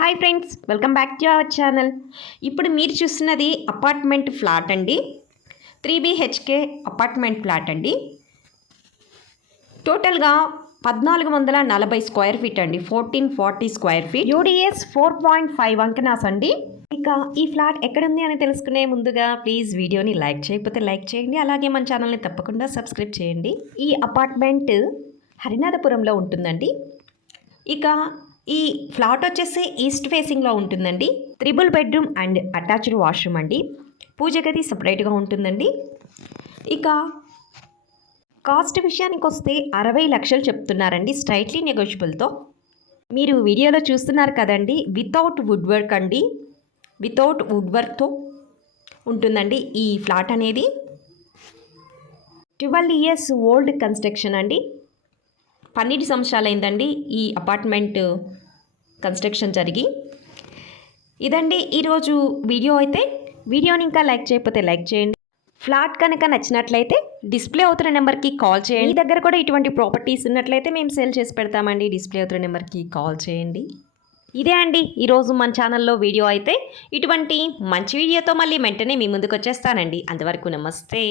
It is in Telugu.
Hi friends welcome back to our channel. ఇప్పుడు మీరు చూస్తున్నది అపార్ట్మెంట్ ఫ్లాట్ అండి. త్రీ బిహెచ్కే అపార్ట్మెంట్ ఫ్లాట్ అండి. టోటల్గా పద్నాలుగు వందల నలభై స్క్వేర్ ఫీట్ అండి. Fourteen forty square feet. UDS four point five అంకనాస్ అండి. ఇక ఈ ఫ్లాట్ ఎక్కడుంది అని తెలుసుకునే ముందుగా ప్లీజ్ వీడియోని లైక్ చేయకపోతే లైక్ చేయండి. అలాగే మన ఛానల్ని తప్పకుండా సబ్స్క్రైబ్ చేయండి. ఈ అపార్ట్మెంట్ హరినాథపురంలో ఉంటుందండి. ఇక ఈ ఫ్లాట్ వచ్చేసి ఈస్ట్ ఫేసింగ్లో ఉంటుందండి. Triple bedroom and attached washroom అండి. పూజ గది సపరేట్గా ఉంటుందండి. ఇక కాస్ట్ విషయానికి వస్తే అరవై లక్షలు చెప్తున్నారండి స్ట్రైట్లీ నెగోషియబుల్తో మీరు వీడియోలో చూస్తున్నారు కదండి వితౌట్ వుడ్ వర్క్ అండి. వితౌట్ వుడ్ వర్క్తో ఉంటుందండి ఈ ఫ్లాట్ అనేది. ట్వెల్వ్ ఇయర్స్ ఓల్డ్ కన్స్ట్రక్షన్ అండి. పన్నెండు సంవత్సరాలు అయిందండి ఈ అపార్ట్మెంట్ కన్స్ట్రక్షన్ జరిగి. ఇదండి ఈరోజు వీడియో అయితే. వీడియోని ఇంకా లైక్ చేయకపోతే లైక్ చేయండి. ఫ్లాట్ కనుక నచ్చినట్లయితే డిస్ప్లే అవుతున్న నెంబర్కి కాల్ చేయండి. మీ దగ్గర కూడా ఇటువంటి ప్రాపర్టీస్ ఉన్నట్లయితే మేము సేల్ చేసి పెడతామండి. డిస్ప్లే అవుతున్న నెంబర్కి కాల్ చేయండి. ఇదే అండి ఈరోజు మన ఛానల్లో వీడియో అయితే. ఇటువంటి మంచి వీడియోతో మళ్ళీ వెంటనే మీ ముందుకు వచ్చేస్తానండి అంతవరకు నమస్తే.